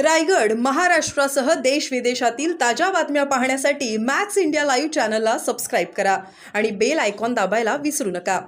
रायगड, महाराष्ट्रासह देश विदेशातील ताज्या बातम्या पाहण्यासाठी मॅक्स इंडिया लाईव्ह चॅनलला सबस्क्राईब करा आणि बेल आयकॉन दाबायला विसरू नका.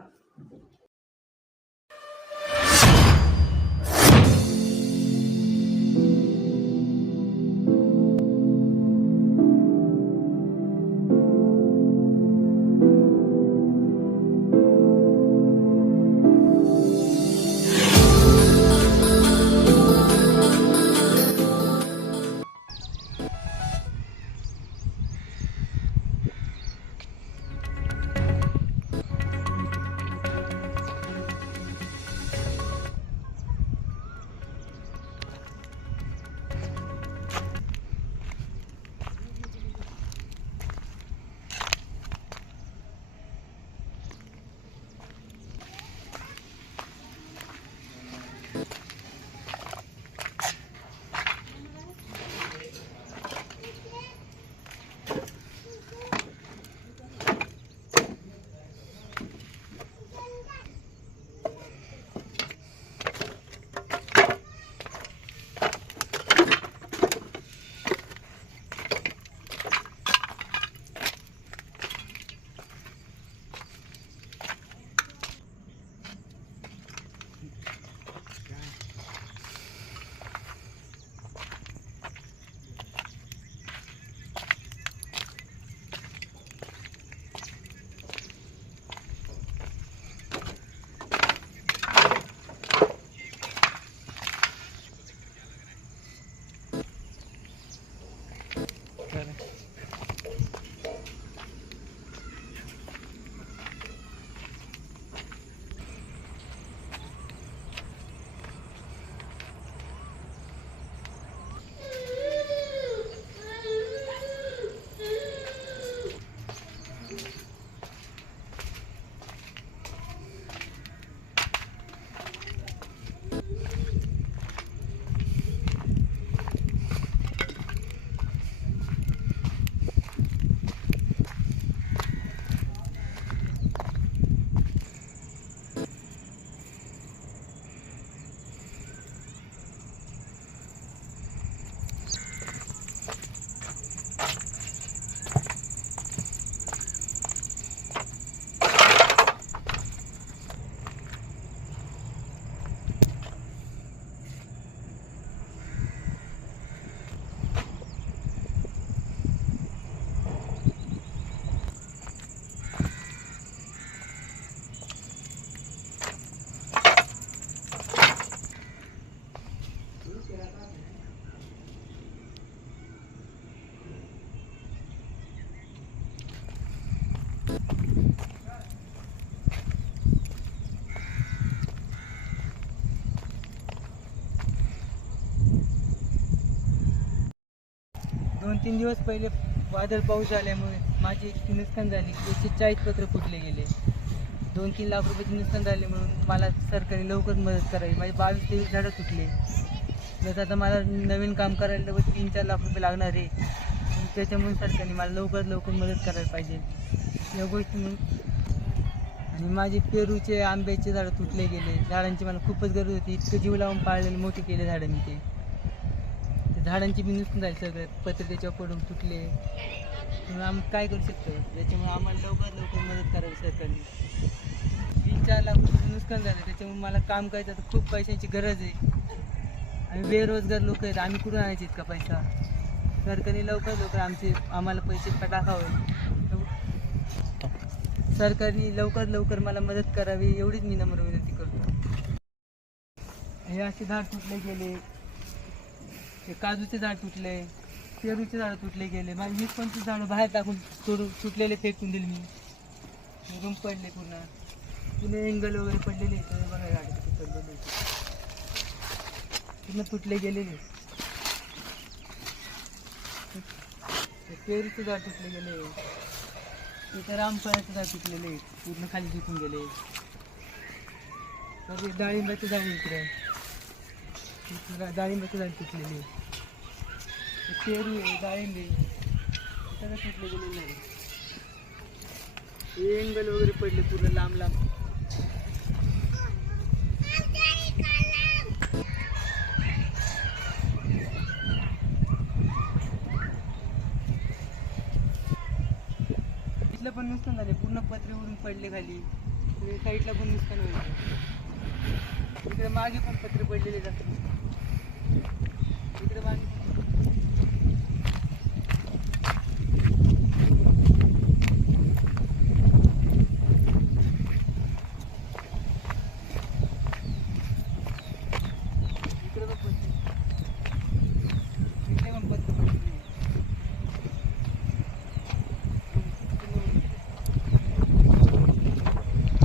दोन तीन दिवस पहिले वादळ पाऊस झाल्यामुळे माझी इतकी नुकसान झाली की 140 पत्र फुटले गेले. 2-3 लाख रुपयाचे नुकसान झाले म्हणून मला सरकारने लवकर मदत करावी. माझे 22-23 झाडं तुटले. जसं आता मला नवीन काम करायला 3-4 लाख रुपये लागणार आहे. त्याच्यामुळे सरकारने मला लवकर मदत करायला पाहिजे या गोष्टी म्हणून. आणि माझे पेरूचे आंब्याचे झाडं तुटले गेले. झाडांची मला खूपच गरज होती. इतकं जीव लावून पाळलेले मोठे केले झाडं मी ते झाडांची बी नुकसान झाली. सगळं पत्र त्याच्यावर पडून तुटले. म्हणून आम्ही काय करू शकतो त्याच्यामुळे आम्हाला लवकर मदत करावी सरकारने. 3-4 लाख रुपये नुकसान झालं. त्याच्यामुळे मला काम करायचं तर खूप पैशांची गरज आहे. आम्ही बेरोजगार लोक आहेत. आम्ही कुठून आणायचे इतका पैसा. सरकारने लवकर आम्हाला पैसे टाकावे. सरकारने लवकर मला मदत करावी एवढीच मी नम्र विनंती करतो. हे असे झाड तुटले गेले. हे काजूचे झाड तुटले. पेरूचे झाडं तुटले गेले. माझे 20-25 झाडं बाहेर टाकून तुटलेले फेकून दिले मी. रूम पडले पूर्ण एंगल वगैरे पडलेले. बघा झाडं किती पडलेले पूर्ण तुटले गेलेले. पेरूचे झाड तुटले गेले. इथं रामफळाचे झाड तुटलेले पूर्ण खाली झुकून गेले. डाळिंबाचे झाड इकडे डाळिंबाचे झाड तुटलेले. पेरू आहे, डाळिंब आहे, सगळं तुटले गेलेलं आहे. एंगल वगैरे पडले पूर्ण लांब लांब. इथलं पण नुकसान झाले, पूर्ण पत्रे उडून पडले खाली. इकडे साईडला पण नुकसान व्हायचं. इकडे मागे पण पत्रे पडलेले जातात. इकडे मागे